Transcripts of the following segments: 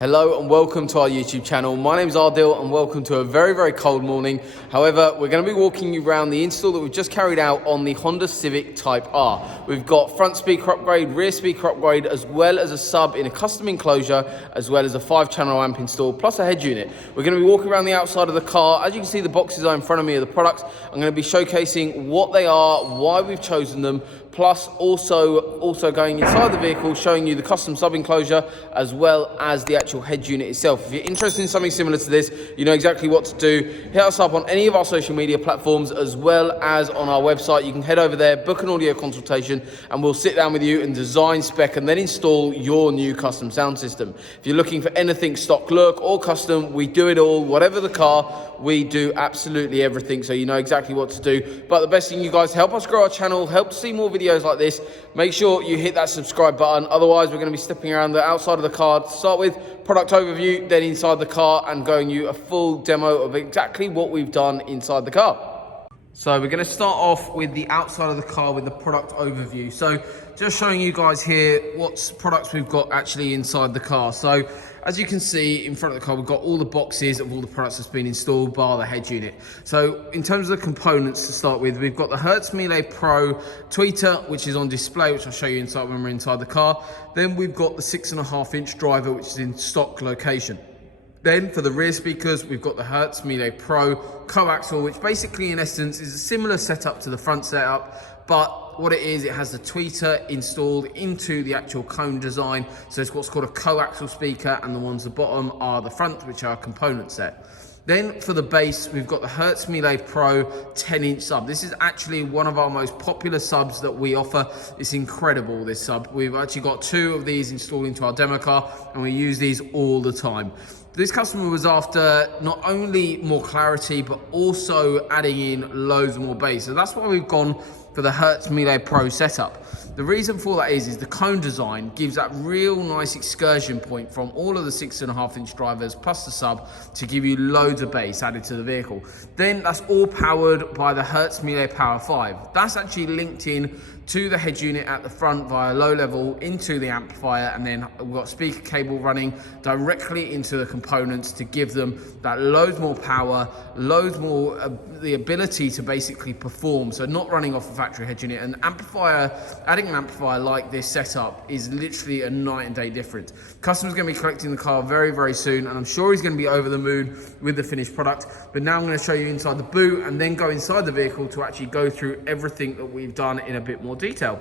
Hello and welcome to our YouTube channel. My name is Ardil and welcome to a very cold morning. However, we're going to be walking you around the install that we've just carried out on the Honda Civic Type R. We've got front speaker upgrade, rear speaker upgrade, as well as a sub in a custom enclosure, as well as a 5-channel amp install, plus a head unit. We're going to be walking around the outside of the car. As you can see, the boxes are in front of me of the products. I'm going to be showcasing what they are, why we've chosen them, plus also going inside the vehicle, showing you the custom sub enclosure as well as the actual head unit itself. If you're interested in something similar to this, you know exactly what to do. Hit us up on any of our social media platforms as well as on our website. You can head over there, book an audio consultation, and we'll sit down with you and design, spec, and then install your new custom sound system. If you're looking for anything stock look or custom, we do it all. Whatever the car, we do absolutely everything, so you know exactly what to do. But the best thing, you guys, help us grow our channel, help to see more videos like this, make sure you hit that subscribe button. Otherwise, we're going to be stepping around the outside of the car to start with, product overview, then inside the car, and going you a full demo of exactly what we've done inside the car. So we're going to start off with the outside of the car with the product overview. So just showing you guys here what products we've got actually inside the car. So as you can see in front of the car, we've got all the boxes of all the products that's been installed, bar the head unit. So in terms of the components to start with, we've got the Hertz ML Power tweeter, which is on display, which I'll show you inside when we're inside the car. Then we've got the 6.5-inch driver, which is in stock location. Then for the rear speakers, we've got the Hertz ML Pro coaxial, which basically in essence is a similar setup to the front setup, but what it is, it has the tweeter installed into the actual cone design. So it's what's called a coaxial speaker, and the ones at the bottom are the front, which are a component set. Then for the bass, we've got the Hertz ML Pro 10-inch sub. This is actually one of our most popular subs that we offer. It's incredible, this sub. We've actually got 2 of these installed into our demo car, and we use these all the time. This customer was after not only more clarity, but also adding in loads more bass. So that's why we've gone for the Hertz ML Pro setup. The reason for that is the cone design gives that real nice excursion point from all of the 6.5-inch drivers plus the sub to give you loads of bass added to the vehicle. Then that's all powered by the Hertz ML Power 5. That's actually linked in to the head unit at the front via low level into the amplifier, and then we've got speaker cable running directly into the components to give them that loads more power, loads more the ability to basically perform, so not running off a factory head unit. And amplifier, adding an amplifier like this setup is literally a night and day difference. Customer's going to be collecting the car very soon, and I'm sure he's going to be over the moon with the finished product. But now I'm going to show you inside the boot and then go inside the vehicle to actually go through everything that we've done in a bit more detail.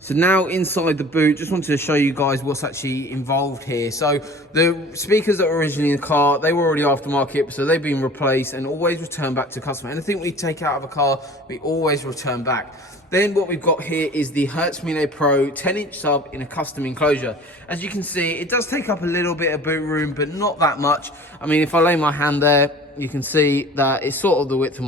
So now inside the boot, just wanted to show you guys what's actually involved here. So the speakers that were originally in the car, they were already aftermarket, so they've been replaced and always returned back to customer. Anything we take out of a car, we always return back. Then what we've got here is the Hertz ML Pro 10-inch sub in a custom enclosure. As you can see, it does take up a little bit of boot room, but not that much. I mean, if I lay my hand there, you can see that it's sort of the width of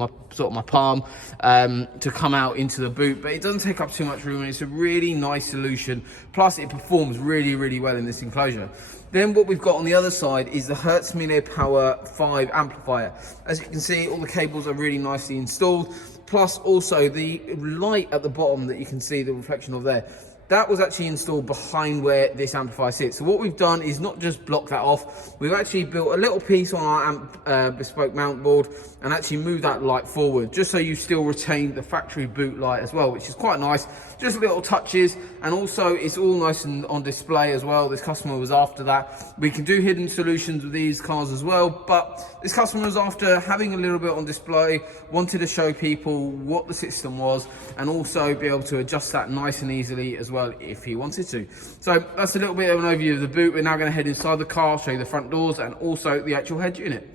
my palm to come out into the boot, but it doesn't take up too much room, and it's a really nice solution. Plus, it performs really well in this enclosure. Then what we've got on the other side is the Hertz ML Power 5 amplifier. As you can see, all the cables are really nicely installed. Plus also the light at the bottom that you can see the reflection of there, that was actually installed behind where this amplifier sits. So what we've done is not just block that off, we've actually built a little piece on our bespoke mount board and actually moved that light forward, just so you still retain the factory boot light as well, which is quite nice. Just little touches, and also it's all nice and on display as well. This customer was after that. We can do hidden solutions with these cars as well, but this customer was after having a little bit on display, wanted to show people what the system was, and also be able to adjust that nice and easily as well if he wanted to. So that's a little bit of an overview of the boot. We're now going to head inside the car, show you the front doors and also the actual head unit.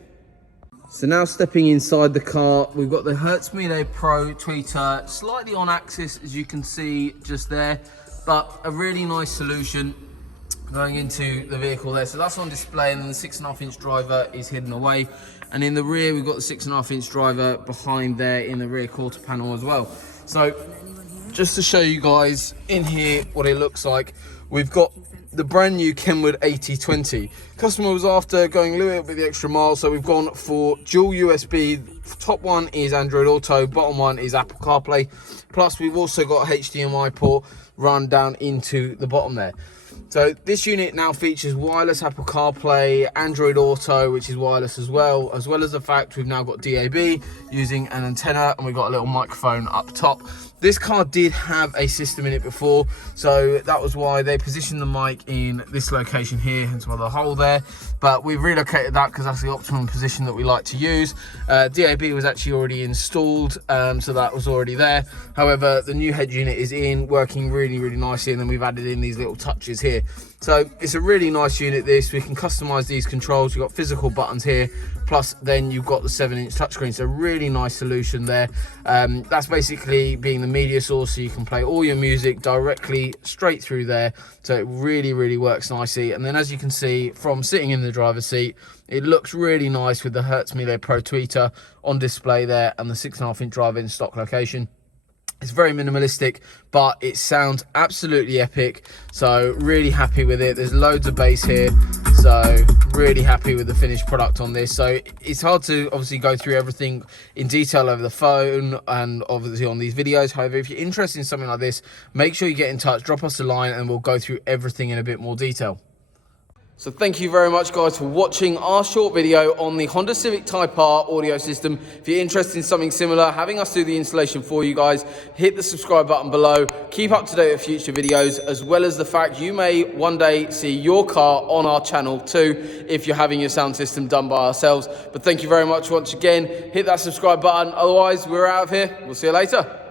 So now stepping inside the car, we've got the Hertz ML Pro tweeter, slightly on axis as you can see just there, but a really nice solution going into the vehicle there. So that's on display, and then the 6.5-inch driver is hidden away. And in the rear, we've got the 6.5-inch driver behind there in the rear quarter panel as well. So just to show you guys in here what it looks like, we've got the brand new Kenwood 8020. Customer was after going a little bit the extra mile, so we've gone for dual USB. Top one is Android Auto, bottom one is Apple CarPlay. Plus we've also got a HDMI port run down into the bottom there. So this unit now features wireless Apple CarPlay, Android Auto, which is wireless as well as the fact we've now got DAB using an antenna, and we've got a little microphone up top. This car did have a system in it before, so that was why they positioned the mic in this location here, hence why the hole there. But we've relocated that because that's the optimum position that we like to use. DAB was actually already installed, so that was already there. However, the new head unit is in, working really, really nicely, and then we've added in these little touches here. So it's a really nice unit, this. We can customize these controls. You've got physical buttons here, plus then you've got the 7-inch touchscreen. So really nice solution there. That's basically being the media source, so you can play all your music directly straight through there. So it really, really works nicely. And then as you can see from sitting in the driver's seat, it looks really nice with the Hertz ML Pro tweeter on display there and the 6.5-inch driver in stock location. It's very minimalistic, but it sounds absolutely epic. So really happy with it. There's loads of bass here, so really happy with the finished product on this. So it's hard to obviously go through everything in detail over the phone and obviously on these videos. However, if you're interested in something like this, make sure you get in touch, drop us a line, and we'll go through everything in a bit more detail. So thank you very much, guys, for watching our short video on the Honda Civic Type R audio system. If you're interested in something similar, having us do the installation for you guys, hit the subscribe button below. Keep up to date with future videos, as well as the fact you may one day see your car on our channel too, if you're having your sound system done by ourselves. But thank you very much once again. Hit that subscribe button. Otherwise, we're out of here. We'll see you later.